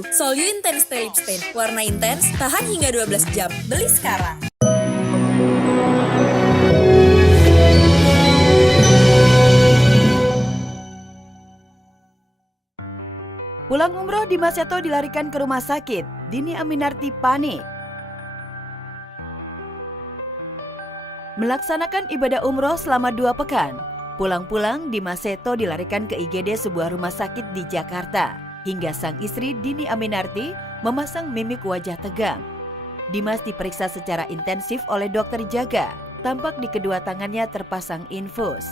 baru, Solyu Intense Stay Lip Stain. Warna intens, tahan hingga 12 jam. Beli sekarang. Pulang umroh Dimas Seto dilarikan ke rumah sakit. Dini Aminarti panik. Melaksanakan ibadah umroh selama 2 pekan. Pulang-pulang Dimas Seto dilarikan ke IGD sebuah rumah sakit di Jakarta. Hingga sang istri Dini Aminarti memasang mimik wajah tegang. Dimas diperiksa secara intensif oleh dokter jaga. Tampak di kedua tangannya terpasang infus.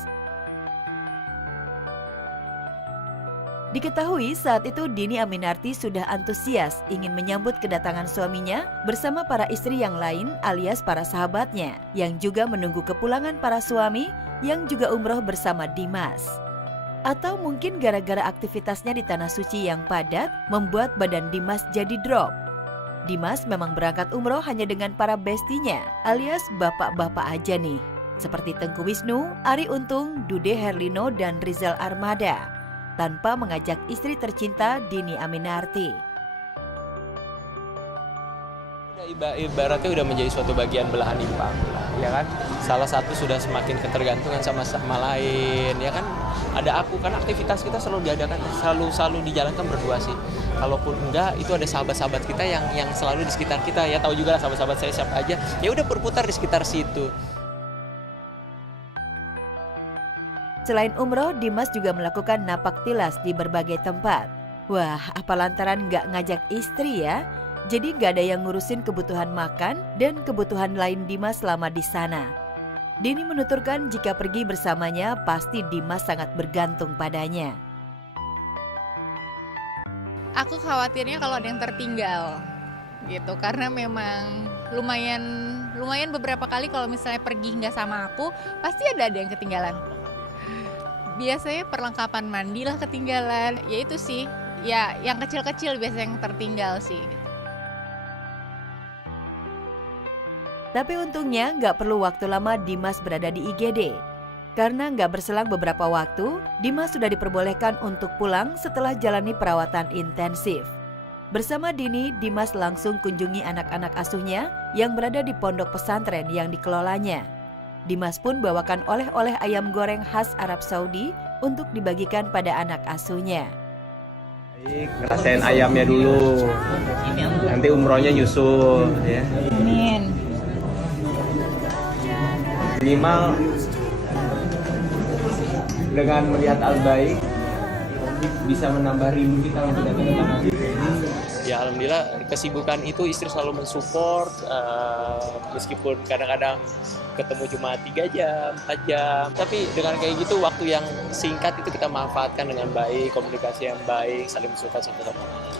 Diketahui saat itu Dini Aminarti sudah antusias ingin menyambut kedatangan suaminya bersama para istri yang lain alias para sahabatnya yang juga menunggu kepulangan para suami yang juga umroh bersama Dimas. Atau mungkin gara-gara aktivitasnya di Tanah Suci yang padat membuat badan Dimas jadi drop. Dimas memang berangkat umroh hanya dengan para bestinya alias bapak-bapak aja nih. Seperti Tengku Wisnu, Ari Untung, Dude Herlino, dan Rizal Armada. Tanpa mengajak istri tercinta Dini Aminarti. Ibaratnya udah menjadi suatu bagian belahan impang, ya kan? Salah satu sudah semakin ketergantungan sama lain, ya kan? Ada aku, kan aktivitas kita selalu diadakan, selalu dijalankan berdua sih. Kalaupun enggak, itu ada sahabat-sahabat kita yang selalu di sekitar kita, ya tahu juga lah sahabat-sahabat saya siapa aja. Ya udah berputar di sekitar situ. Selain umroh, Dimas juga melakukan napak tilas di berbagai tempat. Wah, apa lantaran nggak ngajak istri ya? Jadi nggak ada yang ngurusin kebutuhan makan dan kebutuhan lain Dimas selama di sana. Dini menuturkan jika pergi bersamanya pasti Dimas sangat bergantung padanya. Aku khawatirnya kalau ada yang tertinggal gitu, karena memang lumayan beberapa kali kalau misalnya pergi nggak sama aku, pasti ada yang ketinggalan. Biasanya perlengkapan mandi lah ketinggalan, ya itu sih, ya yang kecil-kecil biasanya yang tertinggal sih. Tapi untungnya nggak perlu waktu lama Dimas berada di IGD. Karena nggak berselang beberapa waktu, Dimas sudah diperbolehkan untuk pulang setelah jalani perawatan intensif. Bersama Dini, Dimas langsung kunjungi anak-anak asuhnya yang berada di pondok pesantren yang dikelolanya. Dimas pun bawakan oleh-oleh ayam goreng khas Arab Saudi untuk dibagikan pada anak asuhnya. Baik, ngerasain ayamnya dulu. Nanti umrohnya nyusul ya. Amin. Minimal dengan melihat Al-Baik bisa menambah rindu kita untuk datang ke tanah suci. Ya alhamdulillah kesibukan itu istri selalu mensupport, meskipun kadang-kadang ketemu cuma 3 jam, 4 jam. Tapi dengan kayak gitu waktu yang singkat itu kita manfaatkan dengan baik, komunikasi yang baik, saling mensupport satu sama lain.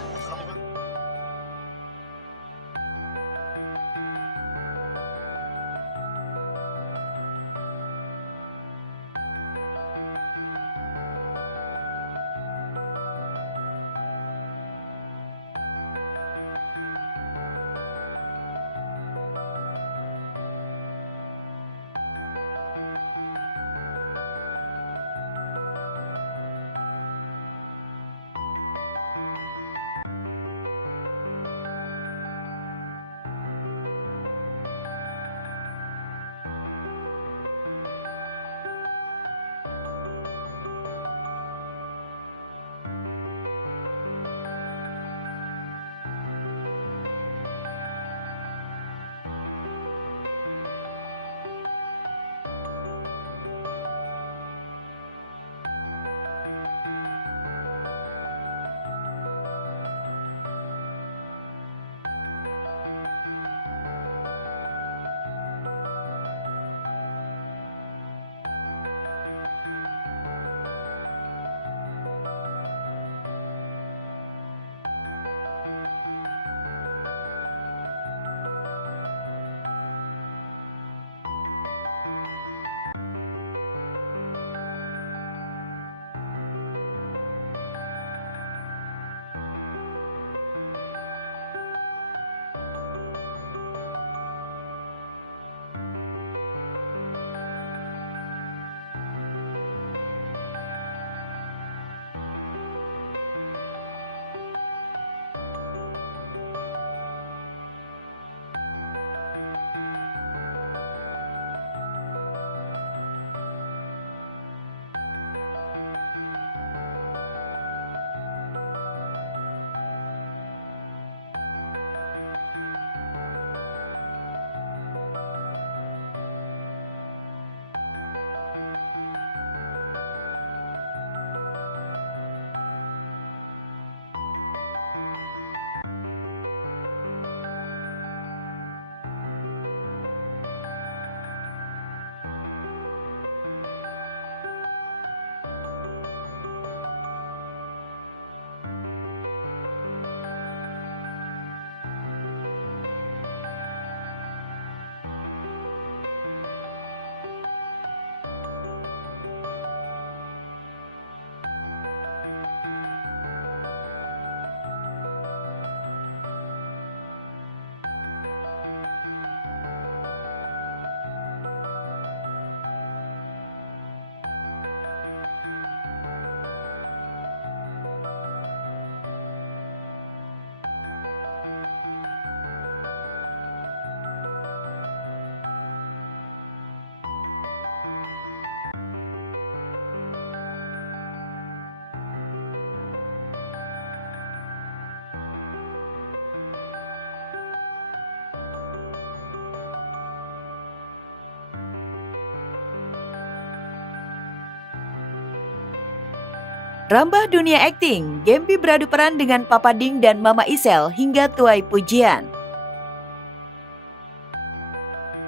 Rambah dunia akting, Gempi beradu peran dengan Papa Ding dan Mama Isel hingga tuai pujian.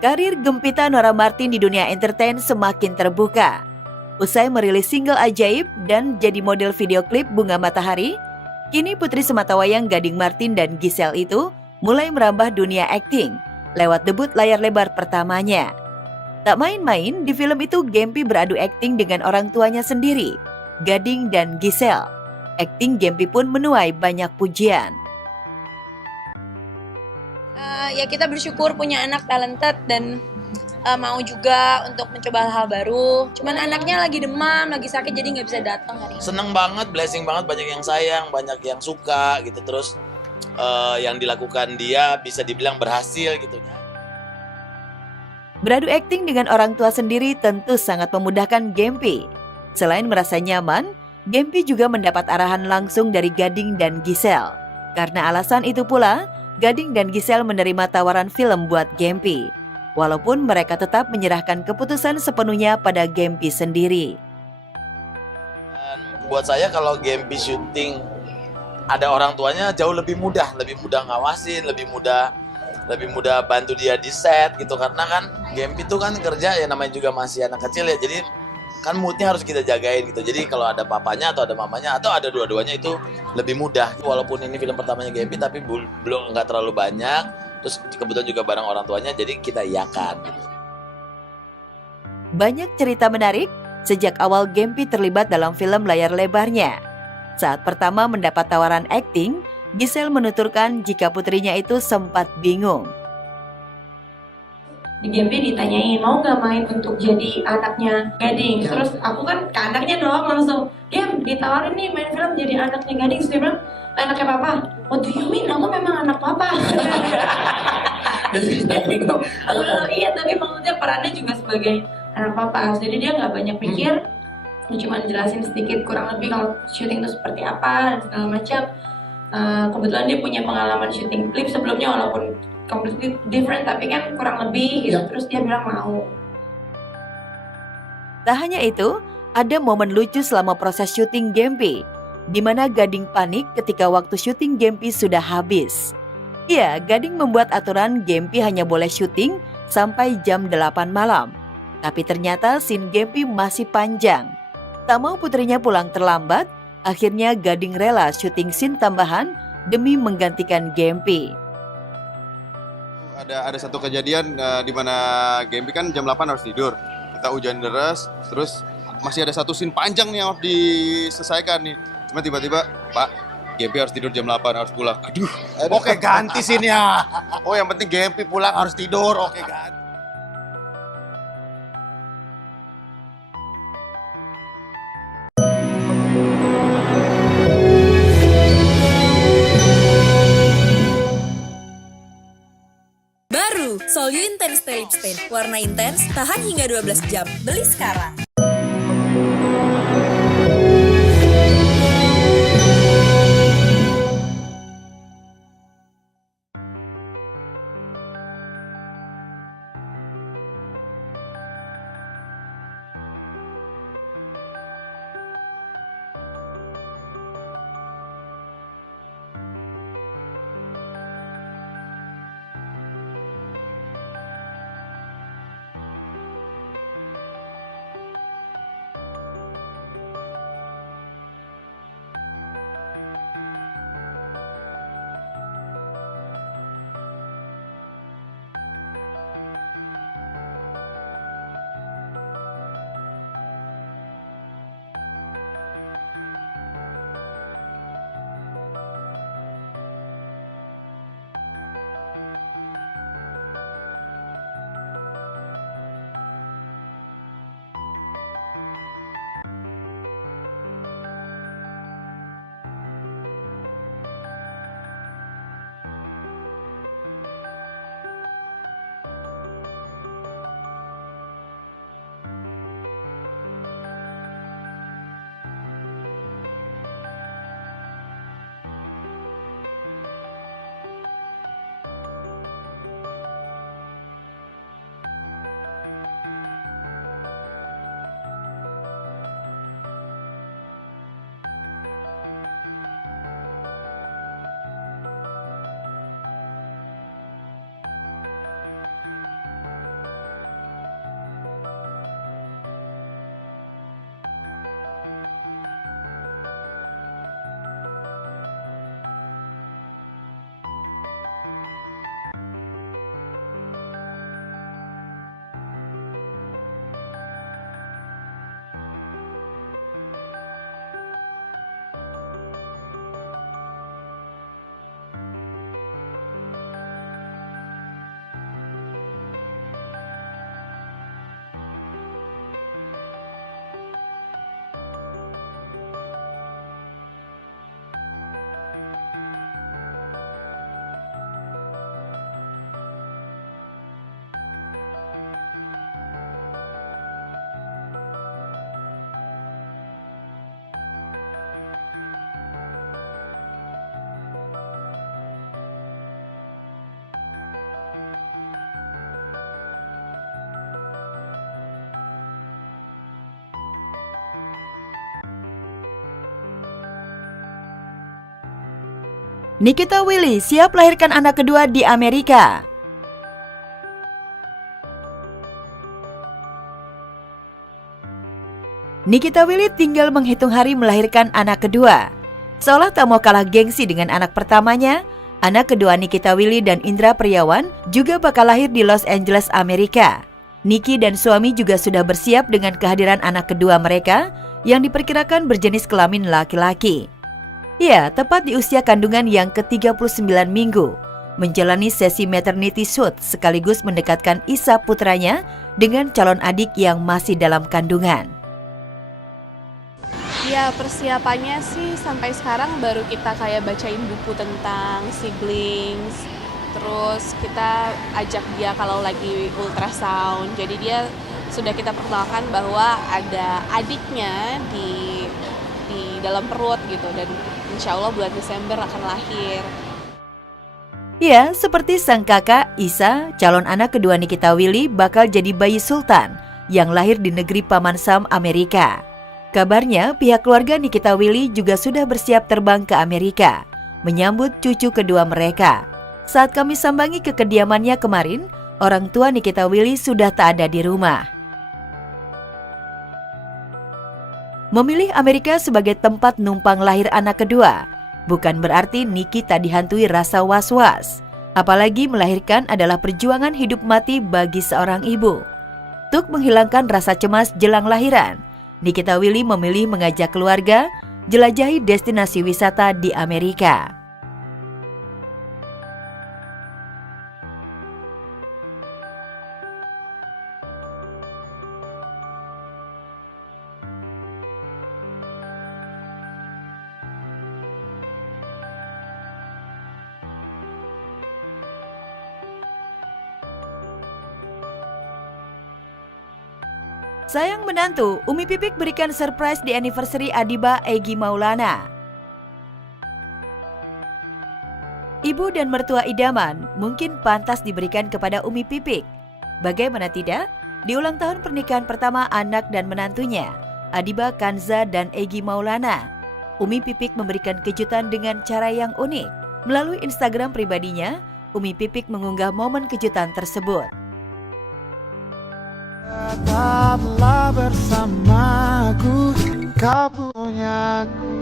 Karir gempita Nora Martin di dunia entertain semakin terbuka. Usai merilis single ajaib dan jadi model video klip Bunga Matahari, kini putri sematawayang Gading Martin dan Giselle itu mulai merambah dunia akting lewat debut layar lebar pertamanya. Tak main-main, di film itu Gempi beradu akting dengan orang tuanya sendiri, Gading dan Giselle. Akting Gempi pun menuai banyak pujian. Ya kita bersyukur punya anak talented dan mau juga untuk mencoba hal-hal baru. Cuman anaknya lagi demam, lagi sakit jadi nggak bisa datang hari ini. Seneng banget, blessing banget, banyak yang sayang, banyak yang suka gitu. Terus yang dilakukan dia bisa dibilang berhasil gitu. Beradu akting dengan orang tua sendiri tentu sangat memudahkan Gempi. Selain merasa nyaman, Gempi juga mendapat arahan langsung dari Gading dan Giselle. Karena alasan itu pula, Gading dan Giselle menerima tawaran film buat Gempi. Walaupun mereka tetap menyerahkan keputusan sepenuhnya pada Gempi sendiri. Dan buat saya kalau Gempi syuting ada orang tuanya jauh lebih mudah ngawasin, lebih mudah bantu dia di set gitu. Karena kan Gempi itu kan kerja ya namanya juga masih anak kecil ya, jadi kan moodnya harus kita jagain gitu. Jadi kalau ada papanya atau ada mamanya atau ada dua-duanya itu lebih mudah. Walaupun ini film pertamanya Gempi tapi belum nggak terlalu banyak. Terus kebetulan juga bareng orang tuanya jadi kita iakan gitu. Banyak cerita menarik sejak awal Gempi terlibat dalam film layar lebarnya. Saat pertama mendapat tawaran akting, Giselle menuturkan jika putrinya itu sempat bingung. Di Gempi ditanyain mau nggak main untuk jadi anaknya Gading. Terus aku kan ke anaknya doang langsung, Gem ditawarin nih main film jadi anaknya Gading. Terus dia bilang, anaknya papa. What do you mean? Aku memang anak papa. Aku bilang iya, tapi maksudnya perannya juga sebagai anak papa. Jadi dia nggak banyak pikir, cuma jelasin sedikit kurang lebih kalau syuting itu seperti apa dan segala macam. Kebetulan dia punya pengalaman syuting klip sebelumnya walaupun completely different tapi kan kurang lebih gitu. Terus dia bilang mau. Tak hanya itu, ada momen lucu selama proses syuting Gempi, di mana Gading panik ketika waktu syuting Gempi sudah habis. Ya, Gading membuat aturan Gempi hanya boleh syuting sampai jam 8 malam. Tapi ternyata scene Gempi masih panjang. Tak mau putrinya pulang terlambat, akhirnya Gading rela syuting scene tambahan demi menggantikan Gempi. Ada satu kejadian di mana Gempi kan jam 8 harus tidur. Kita hujan deras, terus masih ada satu scene panjang nih yang harus diselesaikan nih. Cuma tiba-tiba, Pak, Gempi harus tidur jam 8, harus pulang. Aduh, oke ganti scene-nya. Oh yang penting Gempi pulang harus tidur, oke ganti. Baru, Solyu Intense Stay Lip Stain. Warna intens, tahan hingga 12 jam. Beli sekarang. Nikita Willy siap melahirkan anak kedua di Amerika. Nikita Willy tinggal menghitung hari melahirkan anak kedua. Seolah tak mau kalah gengsi dengan anak pertamanya, anak kedua Nikita Willy dan Indra Priawan juga bakal lahir di Los Angeles, Amerika. Niki dan suami juga sudah bersiap dengan kehadiran anak kedua mereka yang diperkirakan berjenis kelamin laki-laki. Ya, tepat di usia kandungan yang ke-39 minggu, menjalani sesi maternity shoot sekaligus mendekatkan Isa putranya dengan calon adik yang masih dalam kandungan. Ya, persiapannya sih sampai sekarang baru kita kayak bacain buku tentang siblings, terus kita ajak dia kalau lagi ultrasound, jadi dia sudah kita perkenalkan bahwa ada adiknya di dalam perut gitu, dan insya Allah bulan Desember akan lahir. Ya, seperti sang kakak Isa, calon anak kedua Nikita Willy bakal jadi bayi sultan yang lahir di negeri Paman Sam, Amerika. Kabarnya pihak keluarga Nikita Willy juga sudah bersiap terbang ke Amerika menyambut cucu kedua mereka. Saat kami sambangi ke kediamannya kemarin, orang tua Nikita Willy sudah tak ada di rumah. Memilih Amerika sebagai tempat numpang lahir anak kedua bukan berarti Niki tak dihantui rasa was-was. Apalagi melahirkan adalah perjuangan hidup mati bagi seorang ibu. Untuk menghilangkan rasa cemas jelang lahiran, Nikita Willy memilih mengajak keluarga jelajahi destinasi wisata di Amerika. Sayang menantu, Umi Pipik berikan surprise di anniversary Adiba Egy Maulana. Ibu dan mertua idaman mungkin pantas diberikan kepada Umi Pipik. Bagaimana tidak? Di ulang tahun pernikahan pertama anak dan menantunya, Adiba Kanza dan Egy Maulana, Umi Pipik memberikan kejutan dengan cara yang unik. Melalui Instagram pribadinya, Umi Pipik mengunggah momen kejutan tersebut. Tetaplah bersamaku, kau punya aku,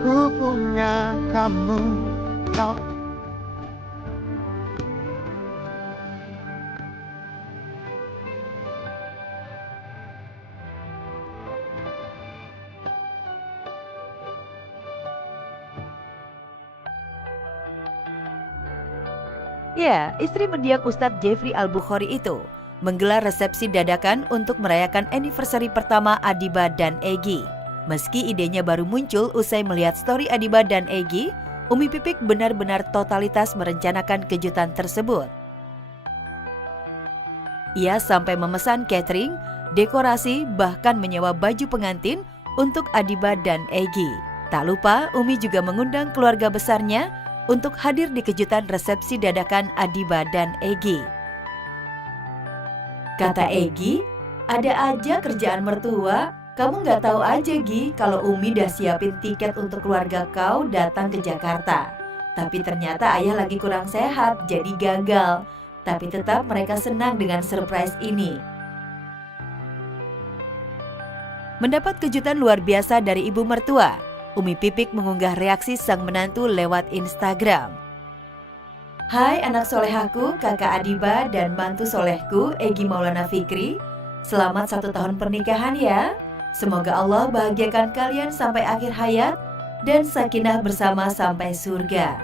ku punya kamu. Ya, istri mendiang Ustadz Jeffrey Al-Bukhari itu menggelar resepsi dadakan untuk merayakan anniversary pertama Adiba dan Egy. Meski idenya baru muncul usai melihat story Adiba dan Egy, Umi Pipik benar-benar totalitas merencanakan kejutan tersebut. Ia sampai memesan catering, dekorasi, bahkan menyewa baju pengantin untuk Adiba dan Egy. Tak lupa, Umi juga mengundang keluarga besarnya untuk hadir di kejutan resepsi dadakan Adiba dan Egy. Kata Egy, ada aja kerjaan mertua, kamu nggak tahu aja Gi kalau Umi udah siapin tiket untuk keluarga kau datang ke Jakarta. Tapi ternyata ayah lagi kurang sehat, jadi gagal. Tapi tetap mereka senang dengan surprise ini. Mendapat kejutan luar biasa dari ibu mertua, Umi Pipik mengunggah reaksi sang menantu lewat Instagram. Hai anak solehaku, kakak Adiba dan mantu solehku Egy Maulana Fikri. Selamat 1 tahun pernikahan ya. Semoga Allah bahagiakan kalian sampai akhir hayat dan sakinah bersama sampai surga.